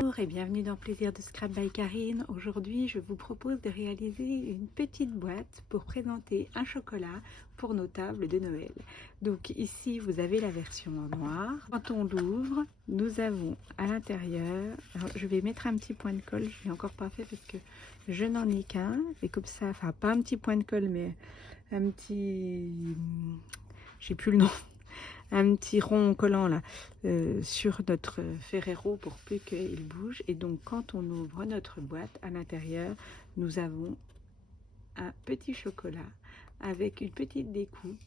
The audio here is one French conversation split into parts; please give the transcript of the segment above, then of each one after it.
Bonjour et bienvenue dans Plaisir de Scrap by Karine. Aujourd'hui, je vous propose de réaliser une petite boîte pour présenter un chocolat pour nos tables de Noël. Donc ici, vous avez la version en noir. Quand on l'ouvre, nous avons à l'intérieur, je vais mettre un petit point de colle, je l'ai encore pas fait parce que je n'en ai qu'un. Et comme ça, enfin pas un petit point de colle, mais un petit, j'ai plus le nom. Un petit rond collant là sur notre Ferrero pour plus qu'il bouge. Et donc quand on ouvre notre boîte, à l'intérieur nous avons un petit chocolat avec une petite découpe,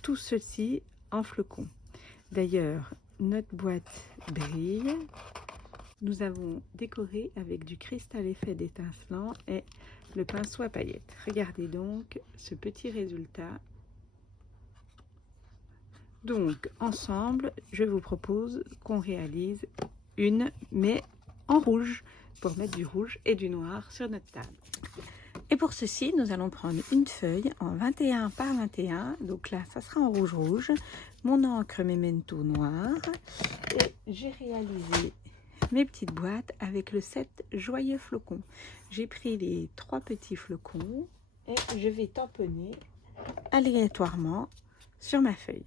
tout ceci en flocons. D'ailleurs notre boîte brille. Nous avons décoré avec du cristal effet d'étincelant et le pinceau à paillettes. Regardez donc ce petit résultat. Donc ensemble, je vous propose qu'on réalise une, mais en rouge, pour mettre du rouge et du noir sur notre table. Et pour ceci, nous allons prendre une feuille en 21 par 21. Donc là, ça sera en rouge-rouge. Mon encre Memento noir. Et j'ai réalisé mes petites boîtes avec le set Joyeux Flocons. J'ai pris les 3 petits flocons et je vais tamponner aléatoirement sur ma feuille.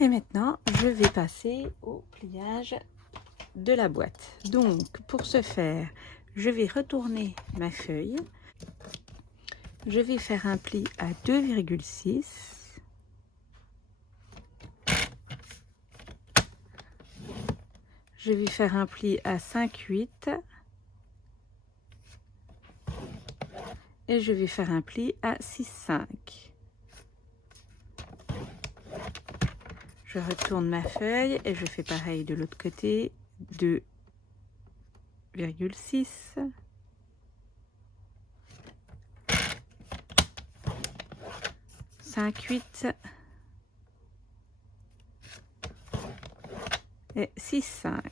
Et maintenant, je vais passer au pliage de la boîte. Donc, pour ce faire, je vais retourner ma feuille. Je vais faire un pli à 2,6. Je vais faire un pli à 5,8. Et je vais faire un pli à 6,5. Je retourne ma feuille et je fais pareil de l'autre côté, 2,6, 5,8 et 6,5.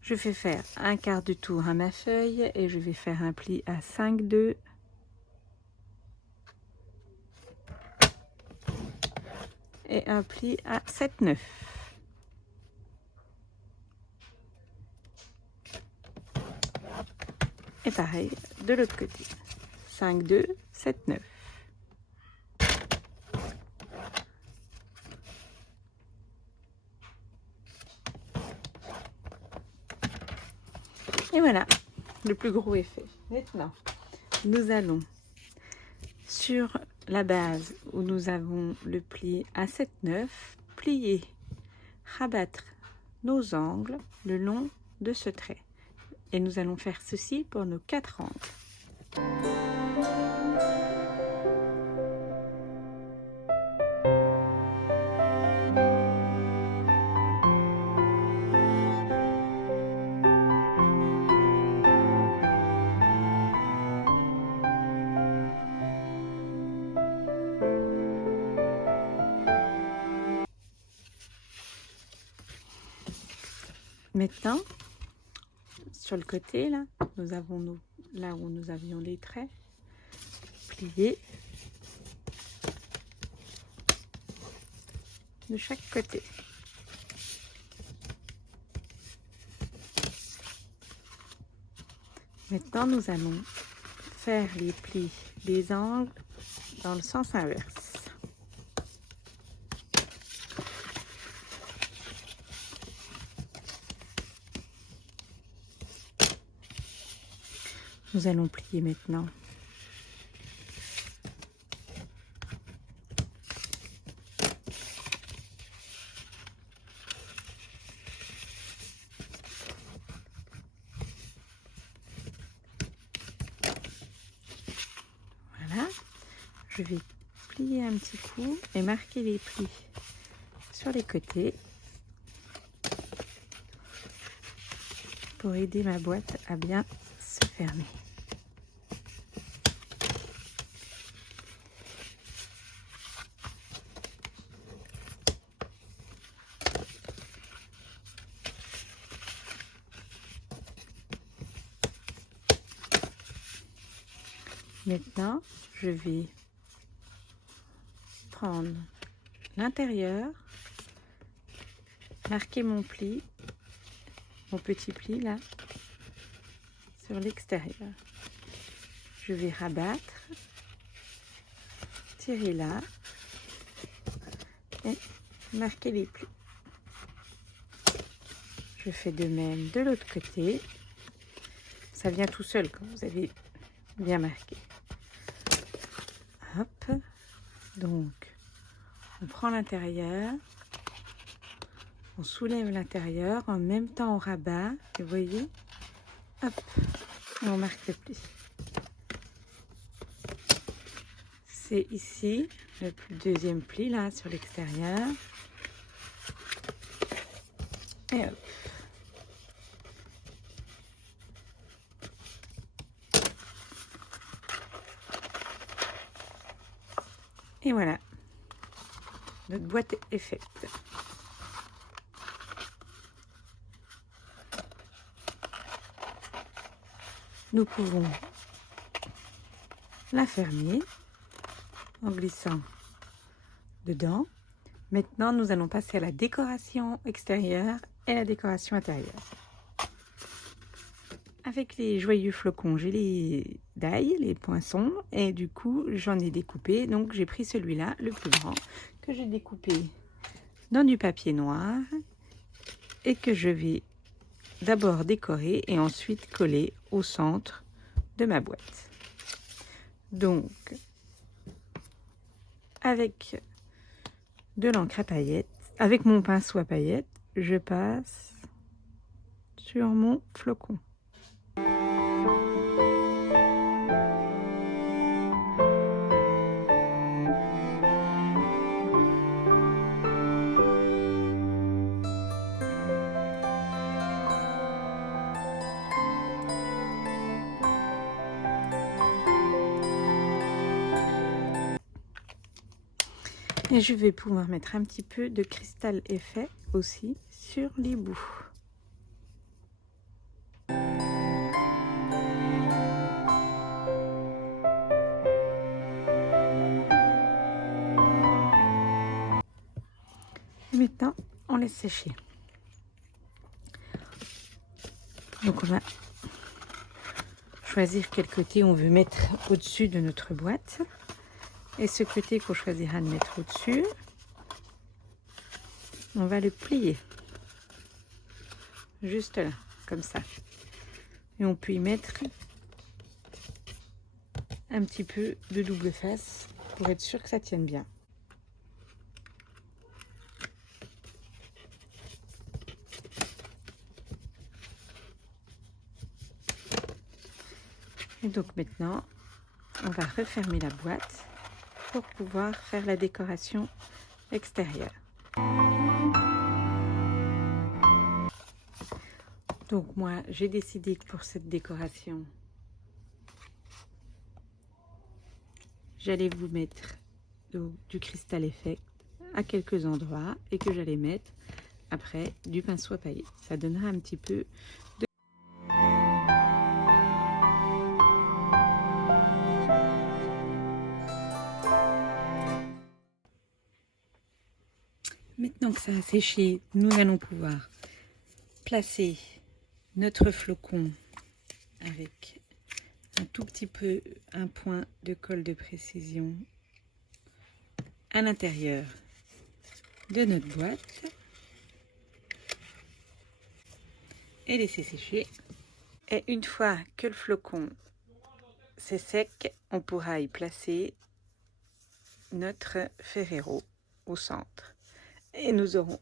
Je fais faire un quart de tour à ma feuille et je vais faire un pli à 5,2. Et un pli à 7,9. Et pareil de l'autre côté. 5,2, 7,9. Et voilà, le plus gros est fait. Maintenant, nous allons sur la base où nous avons le pli à 7,9, plier, rabattre nos angles le long de ce trait. Et nous allons faire ceci pour nos 4 angles. Maintenant, sur le côté, là, nous avons là où nous avions les traits, pliés de chaque côté. Maintenant, nous allons faire les plis des angles dans le sens inverse. Nous allons plier maintenant. Voilà. Je vais plier un petit coup et marquer les plis sur les côtés. pour aider ma boîte à bien se fermer. Maintenant, je vais prendre l'intérieur, marquer mon pli, mon petit pli là, sur l'extérieur. Je vais rabattre, tirer là et marquer les plis. Je fais de même de l'autre côté. Ça vient tout seul quand vous avez bien marqué. Hop, donc on prend l'intérieur, on soulève l'intérieur, en même temps on rabat, et vous voyez, hop, et on marque le pli. C'est ici le deuxième pli là sur l'extérieur, et hop. Et voilà, notre boîte est faite. Nous pouvons la fermer en glissant dedans. Maintenant, nous allons passer à la décoration extérieure et la décoration intérieure. Avec les joyeux flocons, j'ai les dailles, les poinçons, et du coup, j'en ai découpé. Donc, j'ai pris celui-là, le plus grand, que j'ai découpé dans du papier noir et que je vais d'abord décorer et ensuite coller au centre de ma boîte. Donc, avec de l'encre à paillettes, avec mon pinceau à paillettes, je passe sur mon flocon. Et je vais pouvoir mettre un petit peu de cristal effet aussi sur les bouts. Et maintenant, on laisse sécher. Donc on va choisir quel côté on veut mettre au-dessus de notre boîte. Et ce côté qu'on choisira de mettre au-dessus, on va le plier. Juste là, comme ça. Et on peut y mettre un petit peu de double face pour être sûr que ça tienne bien. Et donc maintenant, on va refermer la boîte pour pouvoir faire la décoration extérieure. Donc moi, j'ai décidé que pour cette décoration, j'allais vous mettre du cristal effect à quelques endroits et que j'allais mettre après du pinceau à paillettes. Ça donnera un petit peu de... Maintenant que ça a séché, nous allons pouvoir placer notre flocon avec un tout petit peu un point de colle de précision à l'intérieur de notre boîte et laisser sécher. Et une fois que le flocon c'est sec, on pourra y placer notre Ferrero au centre. Et nous aurons,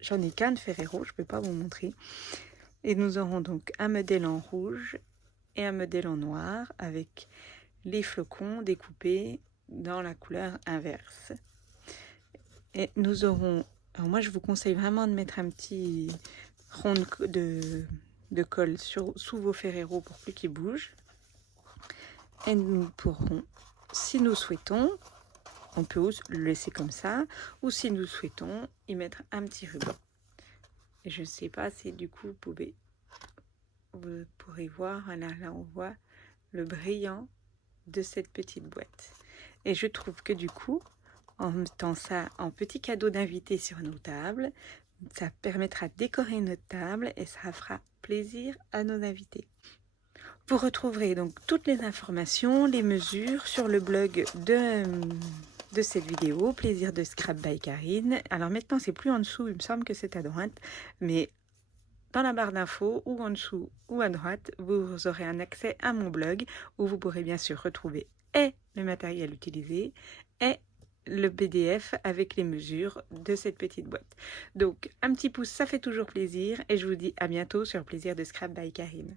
j'en ai qu'un de Ferrero, je ne peux pas vous montrer. Et nous aurons donc un modèle en rouge et un modèle en noir avec les flocons découpés dans la couleur inverse. Et nous aurons, alors moi je vous conseille vraiment de mettre un petit rond de de colle sous vos Ferrero pour plus qu'ils bougent. Et nous pourrons, si nous souhaitons, on peut le laisser comme ça, ou si nous souhaitons, y mettre un petit ruban. Et je ne sais pas si du coup vous pourrez voir, là on voit le brillant de cette petite boîte. Et je trouve que du coup, en mettant ça en petit cadeau d'invité sur nos tables, ça permettra de décorer notre table et ça fera plaisir à nos invités. Vous retrouverez donc toutes les informations, les mesures sur le blog de cette vidéo, Plaisir de Scrap by Karine. Alors maintenant, c'est plus en dessous, il me semble que c'est à droite, mais dans la barre d'infos, ou en dessous ou à droite, vous aurez un accès à mon blog où vous pourrez bien sûr retrouver et le matériel utilisé et le PDF avec les mesures de cette petite boîte. Donc un petit pouce, ça fait toujours plaisir et je vous dis à bientôt sur Plaisir de Scrap by Karine.